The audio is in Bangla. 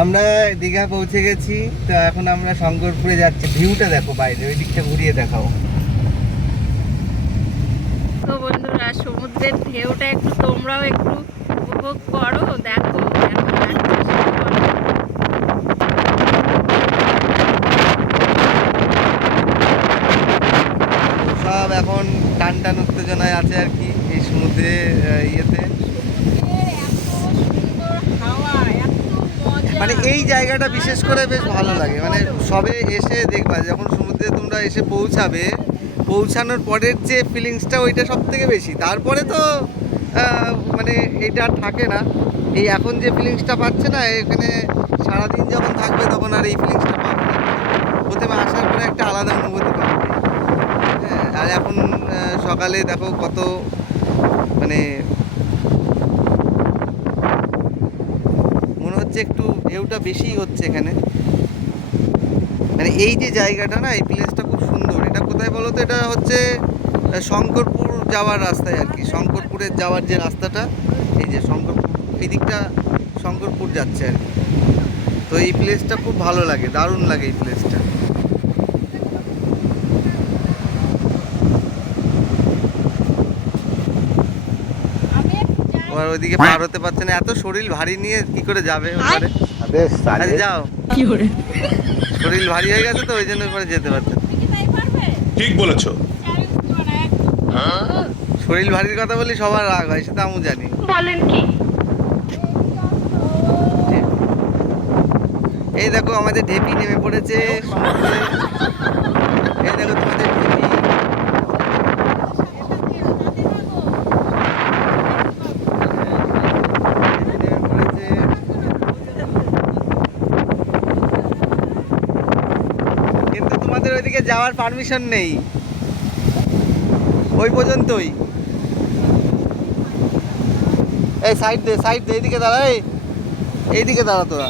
আমরা দীঘা পৌঁছে গেছি, তো এখন আমরা শঙ্করপুরে যাচ্ছি। ভিউটা দেখো বাইরে, ওই দিকটা ঘুরিয়ে দেখাও। তো বন্ধুরা, সমুদ্রের ঢেউটা একটু তোমরাও একটু উপভোগ করো। দেখো সব এখন টান টান উত্তেজনায় আছে আর কি এই সমুদ্রে ইয়েতে। মানে এই জায়গাটা বিশেষ করে বেশ ভালো লাগে। মানে সবে এসে দেখবা, যখন সমুদ্রে তোমরা এসে পৌঁছাবে, পৌঁছানোর পরের যে ফিলিংসটা ওইটা সব থেকে বেশি। তারপরে তো মানে এটা আর থাকে না। এই এখন যে ফিলিংসটা পাচ্ছে না, এখানে সারাদিন যখন থাকবে তখন আর এই ফিলিংসটা পাবে না। প্রথমে আসার পরে একটা আলাদা অনুভূতি পাবে। হ্যাঁ, আর এখন সকালে দেখো কত মানে মনে হচ্ছে একটু ঢেউটা বেশি হচ্ছে এখানে। মানে এই যে জায়গাটা না, এই প্লেসটা খুব সুন্দর। এটা কোথায় বলো তো? এটা হচ্ছে শঙ্করপুর যাওয়ার রাস্তায় আর কি। শঙ্করপুরের যাওয়ার যে রাস্তাটা, এই যে শঙ্করপুর, এই দিকটা শঙ্করপুর যাচ্ছে আর কি। তো এই প্লেসটা খুব ভালো লাগে, দারুণ লাগে এই প্লেসটা। আর ওইদিকে পার হতে পারছে না, এত শরীর ভারী নিয়ে কি করে যাবে ওখানে? আরে যাও, শরীর ভারী হয়ে গেছে তো ওই জন্য পরে যেতে পারছে না। ঠিক বলেছো। শরীর ভারীর কথা বলি সবার রাগ হয়, সেটা আমি জানি। বলেন কি? এই দেখো আমাদের ঢেপি নেমে পড়েছে সমুদ্রে। এই দেখো তোমাদের ঢেপি। নেমে পড়েছে। কিন্তু তোমাদের ওইদিকে যাওয়ার পারমিশন নেই, ওই পর্যন্তই। এই সাইড দে, সাইড দে, এইদিকে দাঁড়া, এইদিকে দাঁড়া তোরা।